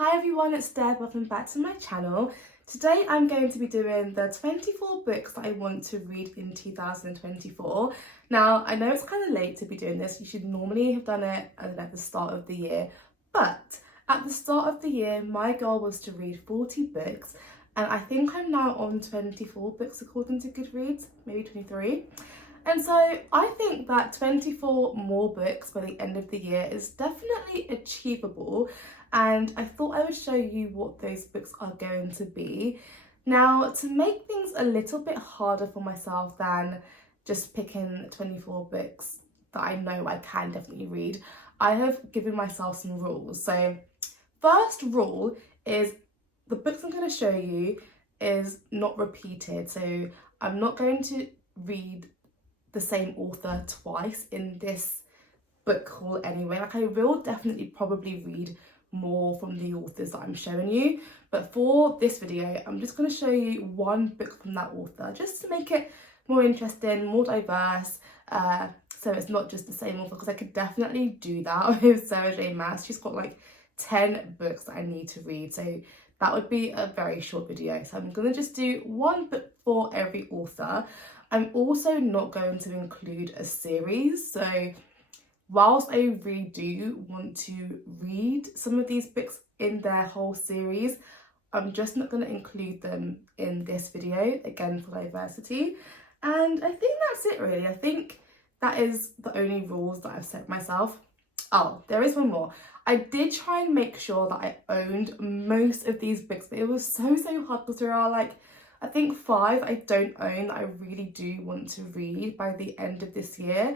Hi everyone, it's Deb, welcome back to my channel. Today I'm going to be doing the 24 books that I want to read in 2024. Now, I know it's kind of late to be doing this. You should normally have done it at the start of the year. But at the start of the year, my goal was to read 40 books. And I think I'm now on 24 books according to Goodreads, maybe 23. And so I think that 24 more books by the end of the year is definitely achievable. And I thought I would show you what those books are going to be. Now, to make things a little bit harder for myself than just picking 24 books that I know I can definitely read, I have given myself some rules. So first rule is the books I'm going to show you is not repeated. So I'm not going to read the same author twice in this book haul anyway. Like, I will definitely probably read more from the authors that I'm showing you, but for this video I'm just going to show you one book from that author just to make it more interesting, more diverse, so it's not just the same author, because I could definitely do that with Sarah J Maas. She's got like 10 books that I need to read, so that would be a very short video. So I'm going to just do one book for every author. I'm also not going to include a series, so whilst I really do want to read some of these books in their whole series, I'm just not going to include them in this video, again for diversity. And I think that's it really. I think that is the only rules that I've set myself. Oh, there is one more. I did try and make sure that I owned most of these books, but it was so hard because there are like, I think 5 I don't own that I really do want to read by the end of this year.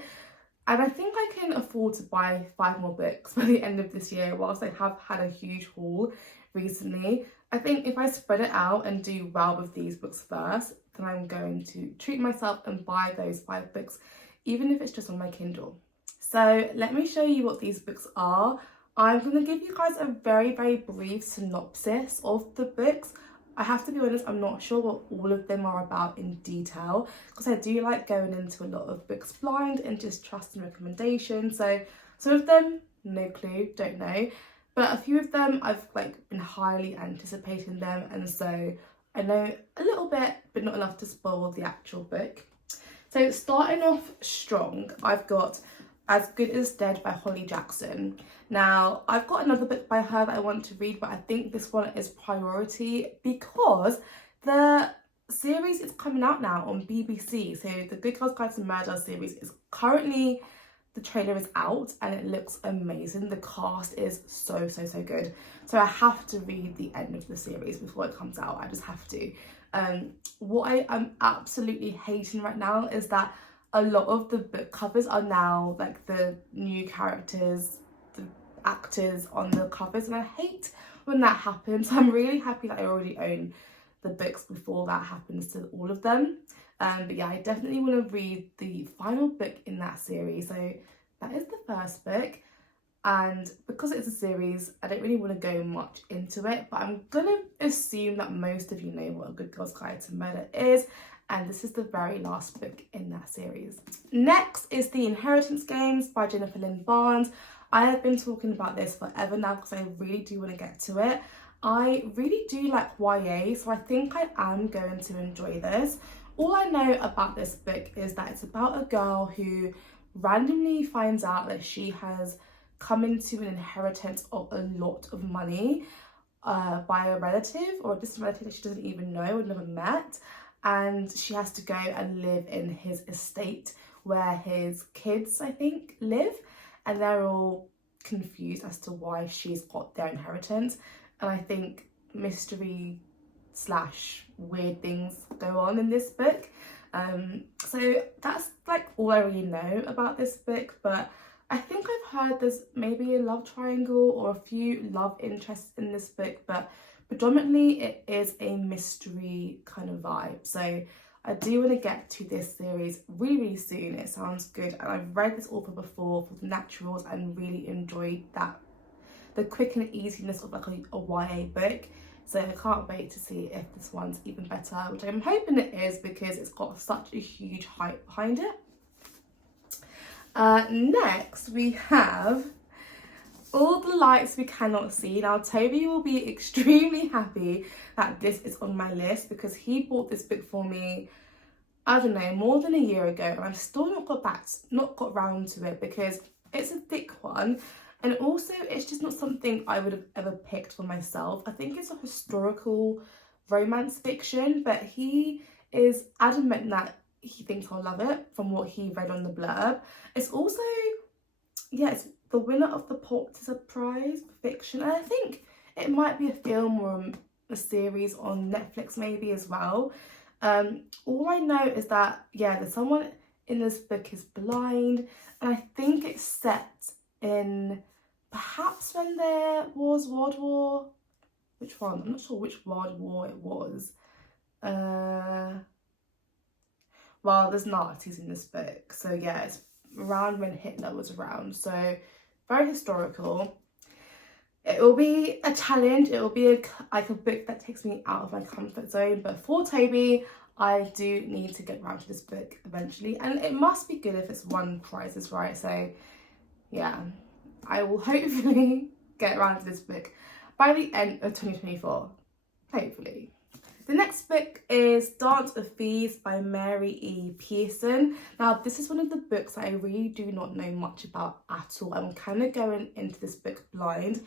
And I think I can afford to buy 5 more books by the end of this year, whilst I have had a huge haul recently. I think if I spread it out and do well with these books first, then I'm going to treat myself and buy those 5 books, even if it's just on my Kindle. So let me show you what these books are. I'm going to give you guys a very brief synopsis of the books. I have to be honest, I'm not sure what all of them are about in detail, because I do like going into a lot of books blind and just trusting recommendations. So some of them, no clue, don't know. But a few of them I've like been highly anticipating them, and so I know a little bit, but not enough to spoil the actual book. So starting off strong, I've got As Good as Dead by Holly Jackson. Now, I've got another book by her that I want to read, but I think this one is priority because the series is coming out now on BBC. So the Good Girls Guide to Murder series is currently, the trailer is out and it looks amazing. The cast is so good. So I have to read the end of the series before it comes out. I just have to. What I am absolutely hating right now is that a lot of the book covers are now like the new characters, the actors on the covers, and I hate when that happens. I'm really happy that I already own the books before that happens to all of them. But yeah, I definitely want to read the final book in that series. So that is the first book, and because it's a series, I don't really want to go much into it, but I'm gonna assume that most of you know what A Good Girl's Guide to Murder is. And this is the very last book in that series. Next is The Inheritance Games by Jennifer Lynn Barnes. I have been talking about this forever now because I really do want to get to it. I really do like YA, so I think I am going to enjoy this. All I know about this book is that it's about a girl who randomly finds out that she has come into an inheritance of a lot of money by a relative or a distant relative that she doesn't even know or never met. And she has to go and live in his estate where his kids, I think, live, and they're all confused as to why she's got their inheritance. And I think mystery / weird things go on in this book. So that's like all I really know about this book, but I think I've heard there's maybe a love triangle or a few love interests in this book, but predominantly it is a mystery kind of vibe. So I do want to get to this series really soon. It sounds good, and I've read this author before for the Naturals and really enjoyed that, the quick and easiness of like a YA book. So I can't wait to see if this one's even better, which I'm hoping it is because it's got such a huge hype behind it. Next we have all the lights we cannot see. Now, Toby will be extremely happy that this is on my list because he bought this book for me, I don't know, more than a year ago, and I've still not got round to it because it's a thick one, and also it's just not something I would have ever picked for myself. I think it's a historical romance fiction, but he is adamant that he thinks I'll love it from what he read on the blurb. It's also, yeah, it's the winner of the Pulitzer Prize for fiction, and I think it might be a film or a series on Netflix maybe as well. All I know is that, yeah, there's someone in this book is blind, and I think it's set in perhaps when there was World War, which one? I'm not sure which World War it was. Well, there's Nazis in this book, so yeah, it's around when Hitler was around, so very historical. It will be a challenge. It will be like a book that takes me out of my comfort zone, but for Toby, I do need to get around to this book eventually, and it must be good if it's won prizes, right? So yeah, I will hopefully get around to this book by the end of 2024, hopefully. The next book is Dance of Thieves by Mary E. Pearson. Now, this is one of the books that I really do not know much about at all. I'm kind of going into this book blind,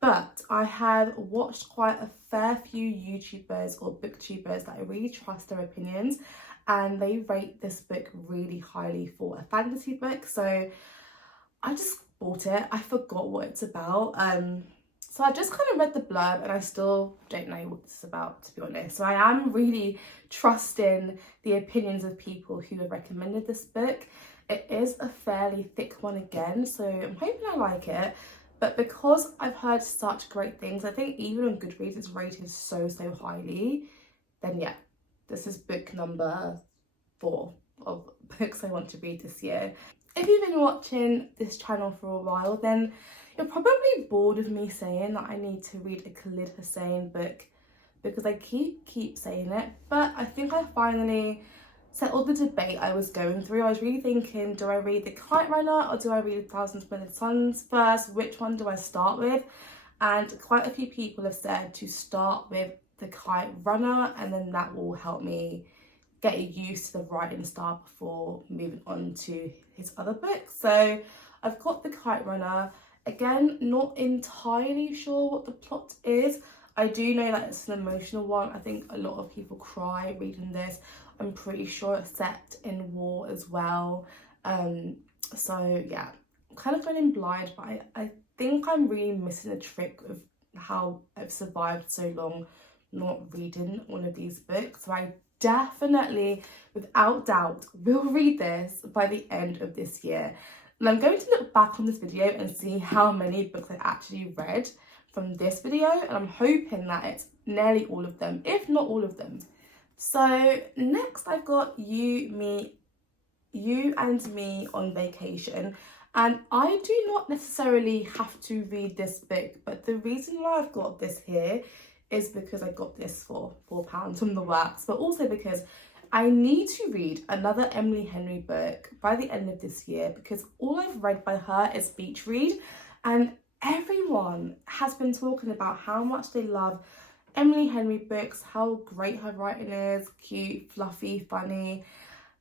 but I have watched quite a fair few YouTubers or booktubers that I really trust their opinions, and they rate this book really highly for a fantasy book. So I just bought it. I forgot what it's about. So I just kind of read the blurb and I still don't know what this is about, to be honest. So I am really trusting the opinions of people who have recommended this book. It is a fairly thick one again, so I'm hoping I like it. But because I've heard such great things, I think even on Goodreads it's rated so highly, then yeah, this is book number 4 of books I want to read this year. If you've been watching this channel for a while, then you're probably bored of me saying that I need to read a Khalid Hussein book because I keep saying it, but I think I finally settled the debate I was going through. I was really thinking, do I read The Kite Runner or do I read Thousand Splendid Suns first? Which one do I start with? And quite a few people have said to start with The Kite Runner, and then that will help me get used to the writing style before moving on to his other books. So I've got The Kite Runner. Again, not entirely sure what the plot is. I do know that it's an emotional one. I think a lot of people cry reading this. I'm pretty sure it's set in war as well. So yeah, I'm kind of going in blind, but I think I'm really missing a trick of how I've survived so long not reading one of these books. So I definitely, without doubt, will read this by the end of this year. And I'm going to look back on this video and see how many books I actually read from this video, and I'm hoping that it's nearly all of them, if not all of them. So next I've got You and Me on Vacation, and I do not necessarily have to read this book, but the reason why I've got this here is because I got this for £4 from the works, but also because I need to read another Emily Henry book by the end of this year, because all I've read by her is Beach Read, and everyone has been talking about how much they love Emily Henry books, how great her writing is, cute, fluffy, funny.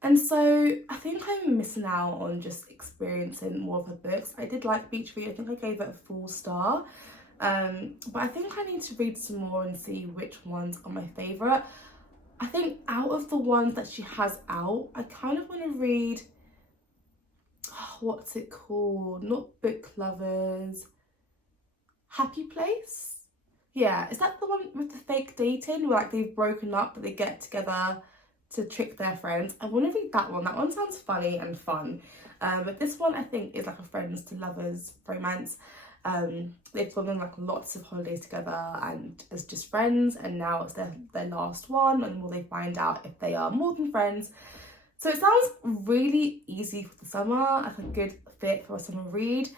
And so I think I'm missing out on just experiencing more of her books. I did like Beach Read. I think I gave it a 4-star. But I think I need to read some more and see which ones are my favourite. I think out of the ones that she has out, I kind of want to read, what's it called? Not Book Lovers, Happy Place? Yeah, is that the one with the fake dating where like they've broken up but they get together to trick their friends? I want to read that one. That one sounds funny and fun. But this one I think is like a friends to lovers romance. They've gone on like lots of holidays together and as just friends, and now it's their last one, and will they find out if they are more than friends. So it sounds really easy for the summer, like a good fit for a summer read.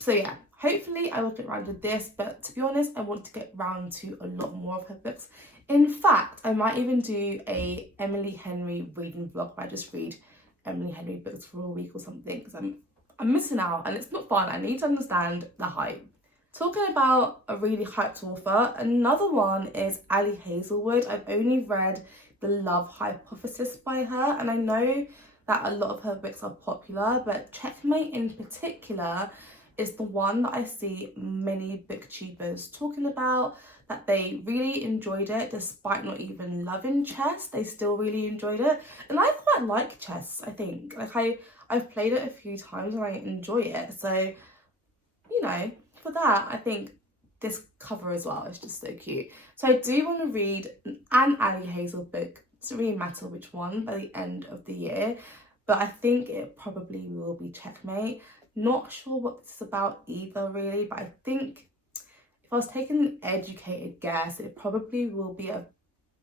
So yeah, hopefully I will get around to this, but to be honest, I want to get round to a lot more of her books. In fact, I might even do a Emily Henry reading vlog where I just read Emily Henry books for a week or something, because I'm missing out and it's not fun. I need to understand the hype. Talking about a really hyped author, another one is Ali Hazelwood. I've only read The Love Hypothesis by her, and I know that a lot of her books are popular, but Checkmate in particular is the one that I see many booktubers talking about, that they really enjoyed it despite not even loving chess. They still really enjoyed it, and I quite like chess. I think I've played it a few times and I enjoy it, so you know, for that I think this cover as well is just so cute. So I do want to read an Ali Hazel book, it doesn't really matter which one, by the end of the year, but I think it probably will be Checkmate. Not sure what this is about either really, but I think if I was taking an educated guess, it probably will be a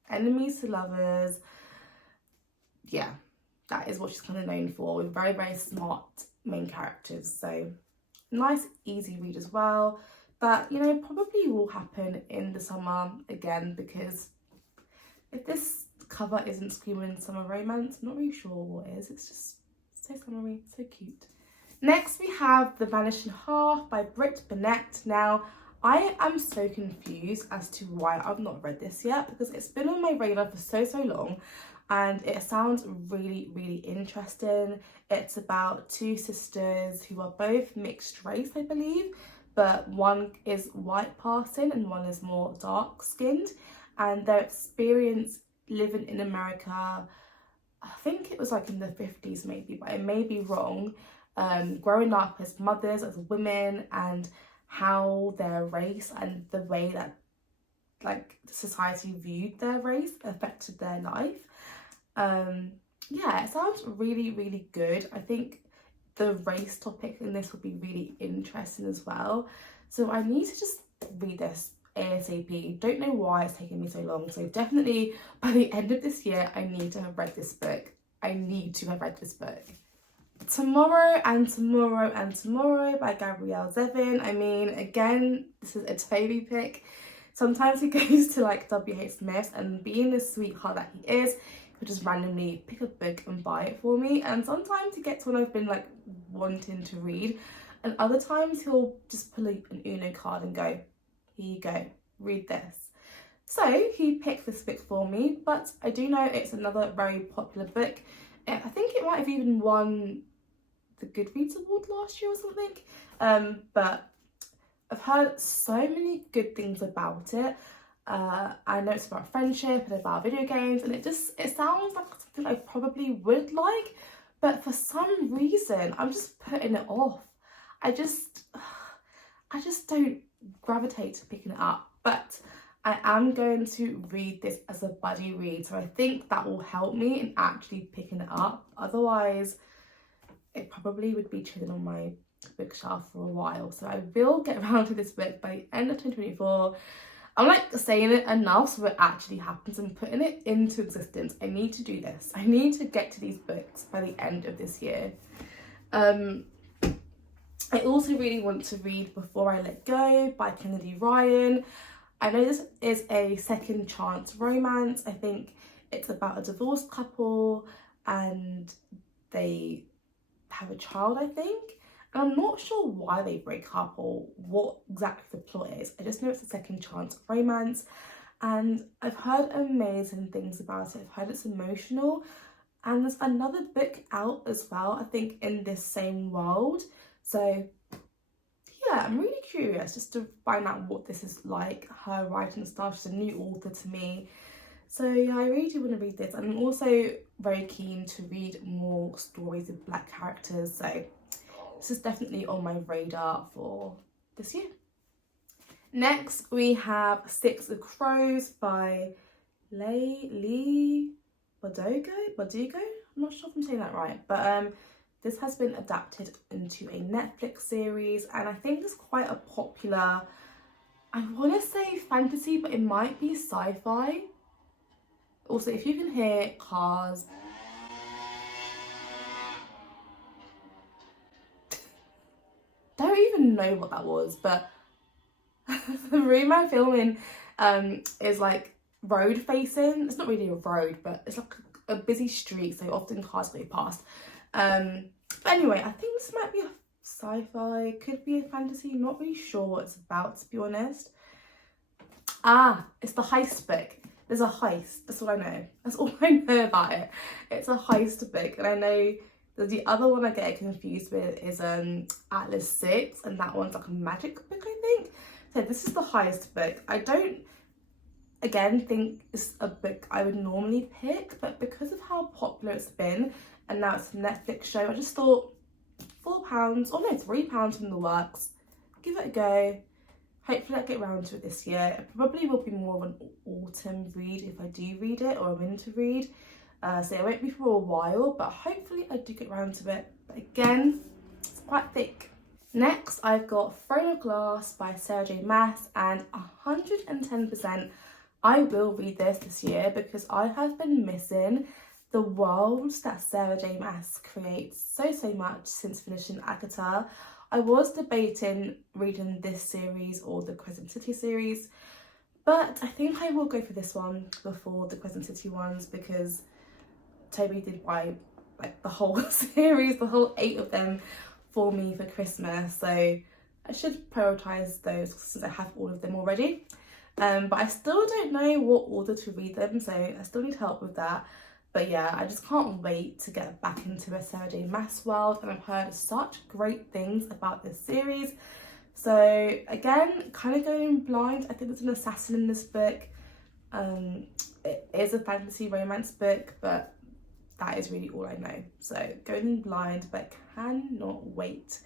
enemies to lovers. Yeah, that is what she's kind of known for, with very, very smart main characters. So nice, easy read as well. That, you know, probably will happen in the summer again, because if this cover isn't screaming summer romance, I'm not really sure what is. It's just so summery, so cute. Next we have The Vanishing Half by Britt Bennett. Now, I am so confused as to why I've not read this yet, because it's been on my radar for so long and it sounds really, really interesting. It's about two sisters who are both mixed race, I believe, but one is white passing and one is more dark skinned, and their experience living in America, I think it was like in the 50s maybe, but I may be wrong, growing up as mothers, as women, and how their race and the way that like society viewed their race affected their life. Yeah, it sounds really, really good. I think the race topic in this will be really interesting as well. So I need to just read this ASAP. Don't know why it's taking me so long. So definitely by the end of this year, I need to have read this book. I need to have read this book. Tomorrow and Tomorrow and Tomorrow by Gabrielle Zevin. I mean, again, this is a Toby pick. Sometimes he goes to like W.H. Smith's, and being the sweetheart that he is, he'll just randomly pick a book and buy it for me. And sometimes he gets one I've been like wanting to read, and other times he'll just pull an Uno card and go, here you go, read this. So he picked this book for me, but I do know it's another very popular book. I think it might have even won the Goodreads Award last year or something. But I've heard so many good things about it. I know it's about friendship and about video games, and it sounds like something I probably would like, but for some reason I'm just putting it off. I just don't gravitate to picking it up, but I am going to read this as a buddy read, so I think that will help me in actually picking it up. Otherwise, it probably would be chilling on my bookshelf for a while. So I will get around to this book by the end of 2024. I'm like saying it enough so it actually happens and putting it into existence. I need to do this. I need to get to these books by the end of this year. I also really want to read Before I Let Go by Kennedy Ryan. I know this is a second chance romance. I think it's about a divorced couple and they have a child, I think. And I'm not sure why they break up or what exactly the plot is. I just know it's a second chance romance, and I've heard amazing things about it. I've heard it's emotional, and there's another book out as well, I think, in this same world. So yeah, I'm really curious just to find out what this is like, her writing style. She's a new author to me. So yeah, I really do want to read this. And I'm also very keen to read more stories with Black characters. So this is definitely on my radar for this year. Next, we have Six of Crows by Lee Bardugo. I'm not sure if I'm saying that right, but this has been adapted into a Netflix series, and I think it's quite a popular, I want to say fantasy, but it might be sci-fi. Also, if you can hear cars, don't even know what that was, but the room I'm filming is like road facing. It's not really a road, but it's like a busy street, so often cars go past. But anyway, I think this might be a sci-fi, could be a fantasy, not really sure what it's about, to be honest. It's the heist book. There's a heist, that's all I know. That's all I know about it. It's a heist book, and I know that the other one I get confused with is Atlas 6, and that one's like a magic book, I think. So this is the heist book. I don't, again, think it's a book I would normally pick, but because of how popular it's been, and now it's a Netflix show, I just thought £4, or no, £3 from the works. Give it a go. Hopefully I get around to it this year. It probably will be more of an autumn read if I do read it, or a winter read. So it won't be for a while, but hopefully I do get around to it. But again, it's quite thick. Next, I've got Throne of Glass by Sarah J Maas, and 110% I will read this year because I have been missing the worlds that Sarah J Maas creates so much since finishing Agatha. I was debating reading this series or the Crescent City series, but I think I will go for this one before the Crescent City ones because Toby did buy like the whole series, the whole 8 of them for me for Christmas, so I should prioritise those since I have all of them already. But I still don't know what order to read them, so I still need help with that. But yeah, I just can't wait to get back into a Sarah J Maas world, and I've heard such great things about this series. So again, kind of going blind. I think there's an assassin in this book. It is a fantasy romance book, but that is really all I know. So going in blind, but cannot wait.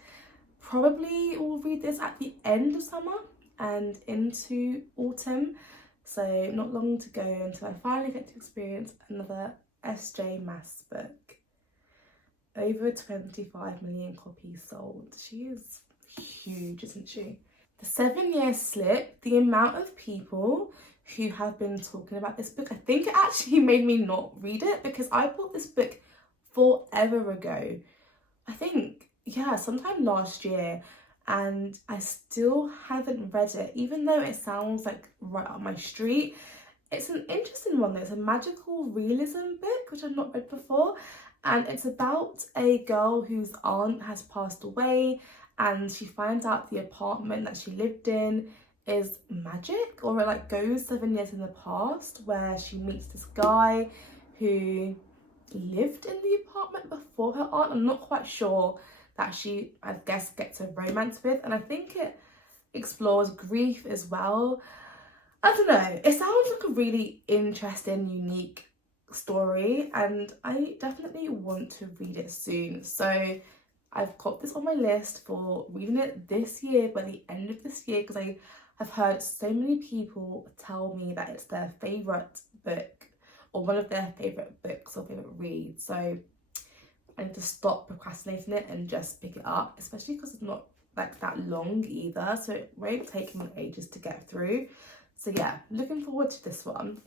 Probably will read this at the end of summer and into autumn. So not long to go until I finally get to experience another SJ Maas book. Over 25 million copies sold. She is huge, isn't she? The 7-Year Slip, the amount of people who have been talking about this book, I think it actually made me not read it because I bought this book forever ago. I think, yeah, sometime last year, and I still haven't read it, even though it sounds like right up my street. It's an interesting one though. It's a magical realism book, which I've not read before. And it's about a girl whose aunt has passed away, and she finds out the apartment that she lived in is magic, or it like goes 7 years in the past, where she meets this guy who lived in the apartment before her aunt. I'm not quite sure, that she, I guess, gets a romance with. And I think it explores grief as well. I don't know, it sounds like a really interesting, unique story, and I definitely want to read it soon. So I've got this on my list for reading it this year, by the end of this year, because I have heard so many people tell me that it's their favourite book, or one of their favourite books or favourite reads. So I need to stop procrastinating it and just pick it up, especially because it's not like that long either, so it won't take me ages to get through. So yeah, looking forward to this one.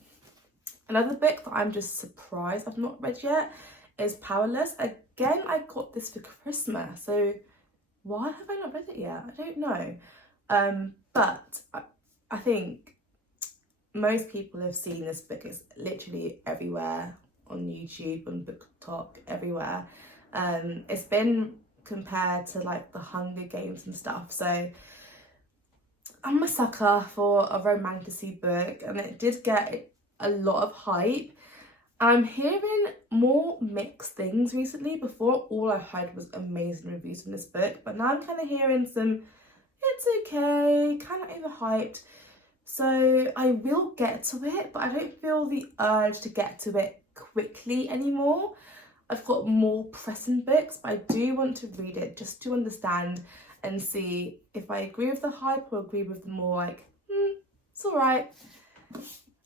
Another book that I'm just surprised I've not read yet is Powerless. Again, I got this for Christmas, so why have I not read it yet? I don't know. But I think most people have seen this book. It's literally everywhere on YouTube, on BookTok, everywhere. It's been compared to like the Hunger Games and stuff, so I'm a sucker for a romantasy book, and it did get a lot of hype. I'm hearing more mixed things recently. Before, all I heard was amazing reviews from this book, but now I'm kind of hearing some, it's okay, kind of overhyped. So I will get to it, but I don't feel the urge to get to it quickly anymore. I've got more pressing books, but I do want to read it just to understand and see if I agree with the hype or agree with the more like, it's all right.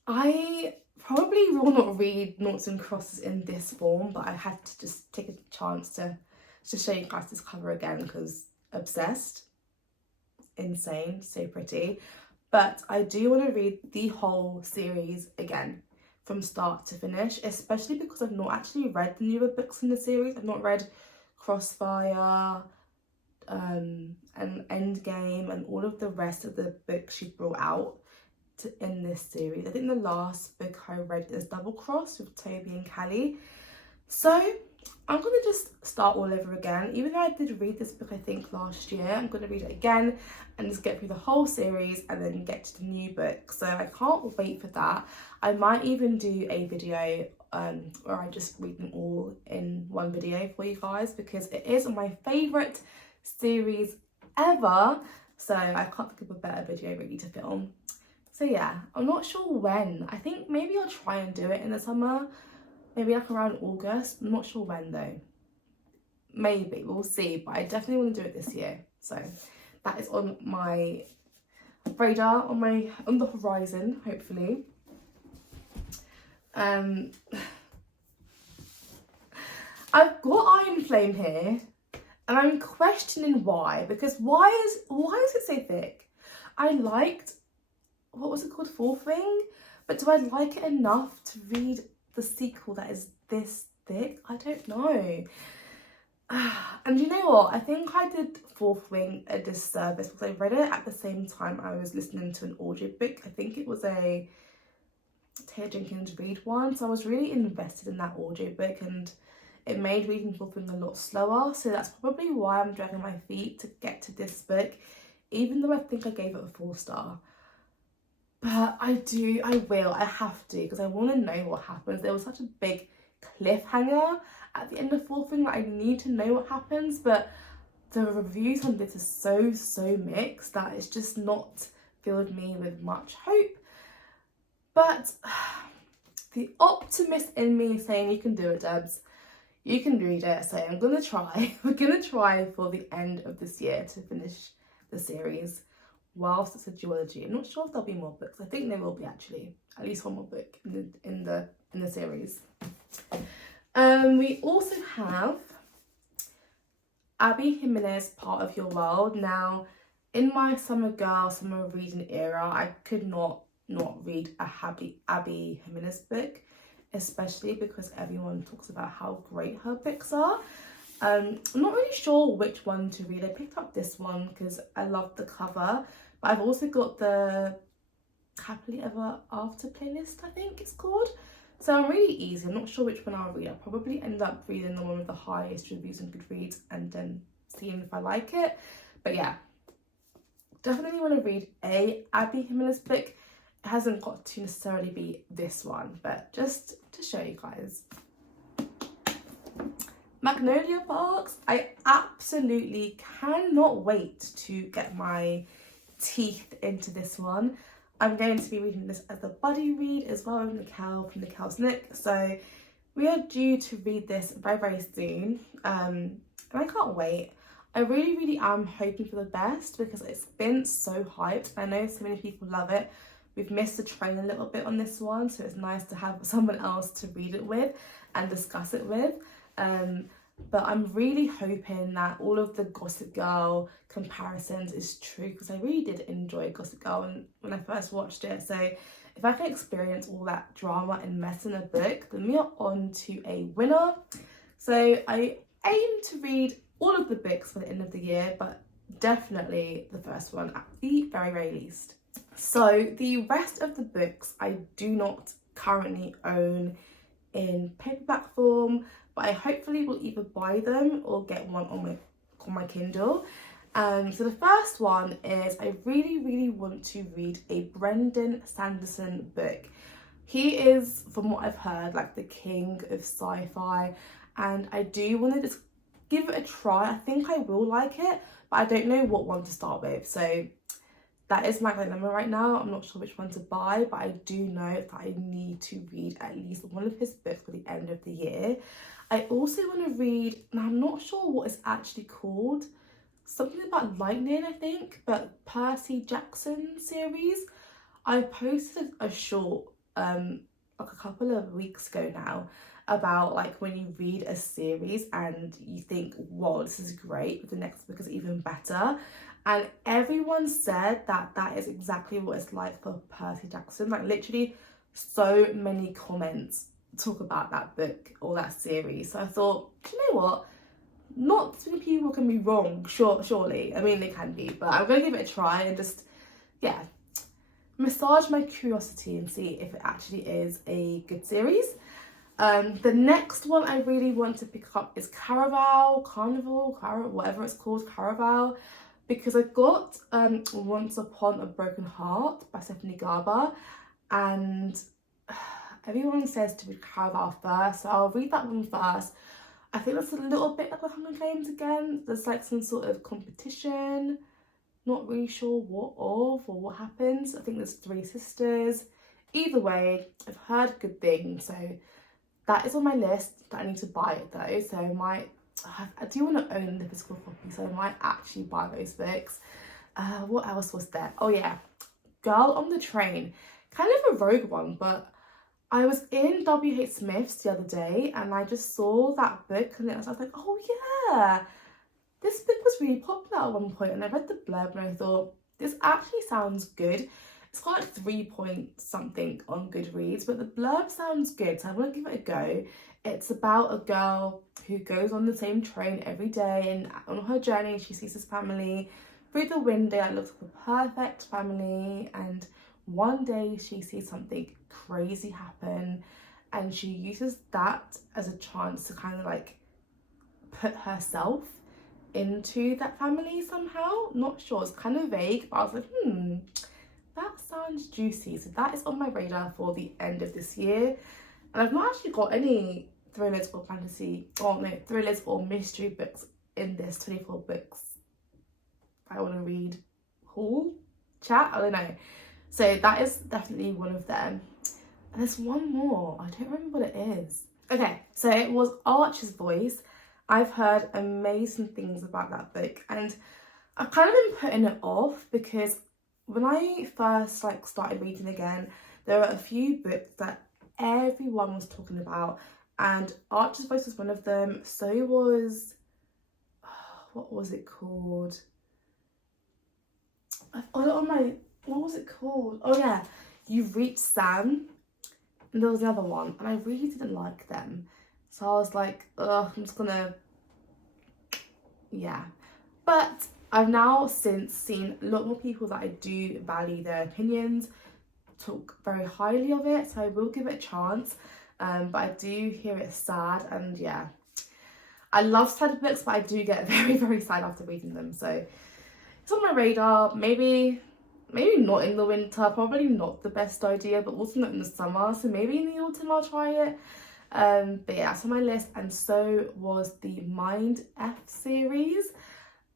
I probably will not read Noughts and Crosses in this form, but I had to just take a chance to show you guys this cover again because obsessed, insane, so pretty. But I do want to read the whole series again from start to finish, especially because I've not actually read the newer books in the series. I've not read Crossfire, and Endgame, and all of the rest of the books she brought out in this series. I think the last book I read is Double Cross with Toby and Callie. So I'm going to just start all over again. Even though I did read this book, I think, last year, I'm going to read it again and just get through the whole series and then get to the new book. So I can't wait for that. I might even do a video where I just read them all in one video for you guys, because it is my favourite series ever. So I can't think of a better video really to film. So yeah, I'm not sure when. I think maybe I'll try and do it in the summer. Maybe like around August. I'm not sure when though. Maybe, we'll see. But I definitely want to do it this year. So that is on my radar, on the horizon, hopefully. I've got Iron Flame here, and I'm questioning why. Because why is it so thick? I liked, what was it called, Fourth Wing? But do I like it enough to read the sequel that is this thick? I don't know. And you know what? I think I did Fourth Wing a disservice because I read it at the same time I was listening to an audiobook. I think it was a Taylor Jenkins Reid one. So I was really invested in that audiobook, and it made reading Fourth Wing a lot slower. So that's probably why I'm dragging my feet to get to this book, even though I think I gave it a 4-star. But I have to, because I want to know what happens. There was such a big cliffhanger at the end of Fourth Wing that I need to know what happens, but the reviews on this are so mixed that it's just not filled me with much hope. But the optimist in me is saying you can do it, Debs. You can read it, so I'm going to try. We're going to try for the end of this year to finish the series. Whilst it's a duology, I'm not sure if there'll be more books. I think there will be, actually, at least one more book in the series. We also have Abby Jimenez, Part of Your World. Now, in my summer reading era, I could not read a Abby Jimenez book, especially because everyone talks about how great her books are. I'm not really sure which one to read. I picked up this one because I loved the cover, but I've also got the Happily Ever After playlist, I think it's called. So I'm really easy. I'm not sure which one I'll read. I'll probably end up reading the one with the highest reviews on Goodreads and then seeing if I like it. But yeah, definitely want to read a Abby Jimenez book. It hasn't got to necessarily be this one, but just to show you guys. Magnolia Parks. I absolutely cannot wait to get my teeth into this one. I'm going to be reading this as a buddy read as well with Nicole from Nicole's Nick. So we are due to read this very soon. And I can't wait. I really am hoping for the best because it's been so hyped. I know so many people love it. We've missed the train a little bit on this one, so it's nice to have someone else to read it with and discuss it with. But I'm really hoping that all of the Gossip Girl comparisons is true, because I really did enjoy Gossip Girl when I first watched it. So if I can experience all that drama and mess in a book, then we are on to a winner. So I aim to read all of the books for the end of the year, but definitely the first one at the very least. So the rest of the books I do not currently own in paperback form, but I hopefully will either buy them or get one on my Kindle. So the first one is, I really want to read a Brendan Sanderson book. He is, from what I've heard, like the king of sci-fi, and I do want to just give it a try. I think I will like it, but I don't know what one to start with. So that is my dilemma right now. I'm not sure which one to buy, but I do know that I need to read at least one of his books for the end of the year. I also want to read, now I'm not sure what it's actually called, something about lightning, I think, but Percy Jackson series. I posted a short like a couple of weeks ago now about like when you read a series and you think, whoa, this is great, but the next book is even better. And everyone said that that is exactly what it's like for Percy Jackson. Like literally so many comments talk about that book or that series. So I thought, you know what? Not too many people can be wrong, surely. I mean, they can be, but I'm going to give it a try and just, yeah, massage my curiosity and see if it actually is a good series. The next one I really want to pick up is Carnival, whatever it's called, Caraval, because I got Once Upon a Broken Heart by Stephanie Garber, and everyone says to read Caraval first, so I'll read that one first. I think that's a little bit like the Hunger Games again. There's like some sort of competition, not really sure what or what happens. I think there's 3 sisters. Either way, I've heard good things, so that is on my list. That I need to buy it though, so I do want to own the physical copy, so I might actually buy those books. What else was there? Oh yeah, Girl on the Train. Kind of a rogue one, but I was in W.H. Smith's the other day and I just saw that book and I was like, oh yeah, this book was really popular at one point, and I read the blurb and I thought, this actually sounds good. It's got like 3 point something on Goodreads, but the blurb sounds good, so I'm going to give it a go. It's about a girl who goes on the same train every day, and on her journey she sees this family through the window that looks like a perfect family, and one day she sees something crazy happen and she uses that as a chance to kind of like put herself into that family somehow. Not sure, it's kind of vague, but I was like, that sounds juicy. So that is on my radar for the end of this year. And I've not actually got any thrillers or thrillers or mystery books in this 24 books I want to read haul chat, I don't know. So that is definitely one of them. And there's one more, I don't remember what it is. Okay, so it was Archer's Voice. I've heard amazing things about that book, and I've kind of been putting it off because when I first started reading again, there were a few books that everyone was talking about, and Archer's Voice was one of them. So was, what was it called? I've got it on my, what was it called? Oh yeah, You've Reached Sam. And there was another one, and I really didn't like them. So I was like, ugh, I'm just gonna, yeah. But I've now since seen a lot more people that I do value their opinions talk very highly of it, so I will give it a chance. But I do hear it's sad, and yeah, I love sad books, but I do get very, very sad after reading them. So it's on my radar. Maybe not in the winter, probably not the best idea, but also not in the summer, so maybe in the autumn I'll try it. But yeah, it's on my list, and so was the Mind F series.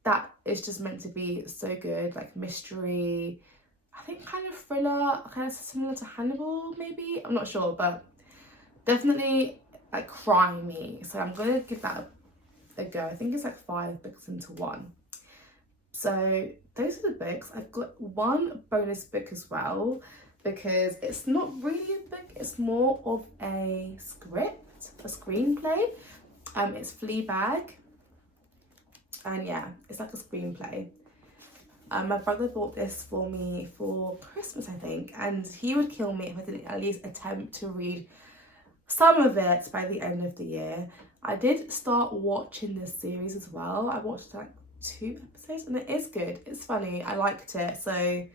That is just meant to be so good, like mystery, I think kind of thriller, kind of similar to Hannibal maybe, I'm not sure, but definitely like crimey, so I'm gonna give that a go. I think it's like 5 books into one. So those are the books. I've got one bonus book as well, because it's not really a book, it's more of a script, a screenplay. It's Fleabag, and yeah, it's like a screenplay. My brother bought this for me for Christmas, I think, and he would kill me if I didn't at least attempt to read some of it by the end of the year. I did start watching this series as well. I watched like 2 episodes and it is good, it's funny, I liked it, so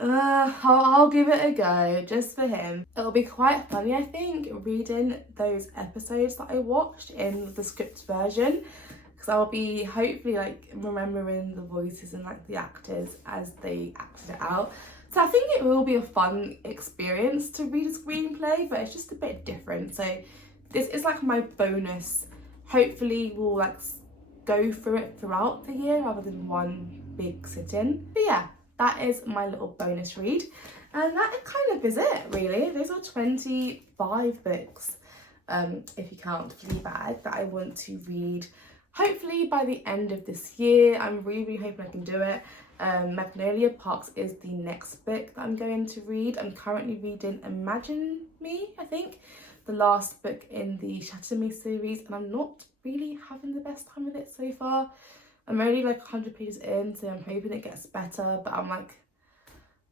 I'll give it a go just for him. It'll be quite funny, I think, reading those episodes that I watched in the script version, because I'll be hopefully like remembering the voices and like the actors as they acted it out. So I think it will be a fun experience to read a screenplay, but it's just a bit different. So this is like my bonus. Hopefully we'll like go through it throughout the year rather than one big sit-in. But yeah, that is my little bonus read, and that kind of is it really. Those are 25 books, if you count Fleabag, that I want to read hopefully by the end of this year. I'm really hoping I can do it. Magnolia Parks is the next book that I'm going to read. I'm currently reading Imagine Me, I think, the last book in the Shatter Me series, and I'm not really having the best time with it so far. I'm only like 100 pages in, so I'm hoping it gets better, but I'm like,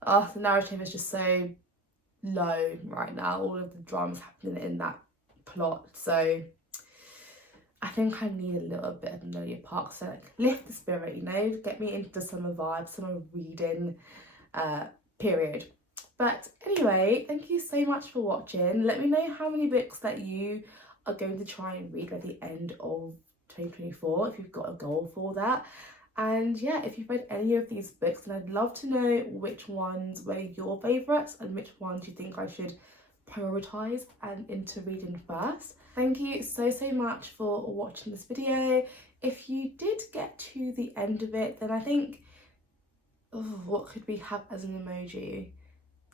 oh, the narrative is just so low right now, all of the drama's happening in that plot, so I think I need a little bit of Magnolia Park to like lift the spirit, you know, get me into the summer vibe, summer reading period. But anyway, thank you so much for watching. Let me know how many books that you are going to try and read by the end of 2024, if you've got a goal for that. And yeah, if you've read any of these books, then I'd love to know which ones were your favourites and which ones you think I should prioritise and into reading first. Thank you so much for watching this video. If you did get to the end of it, then I think, what could we have as an emoji?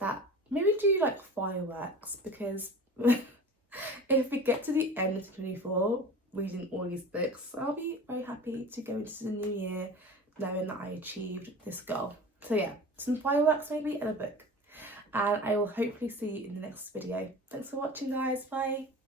That maybe do like fireworks, because if we get to the end of 2024 reading all these books, I'll be very happy to go into the new year knowing that I achieved this goal. So yeah, some fireworks maybe and a book. And I will hopefully see you in the next video. Thanks for watching, guys. Bye.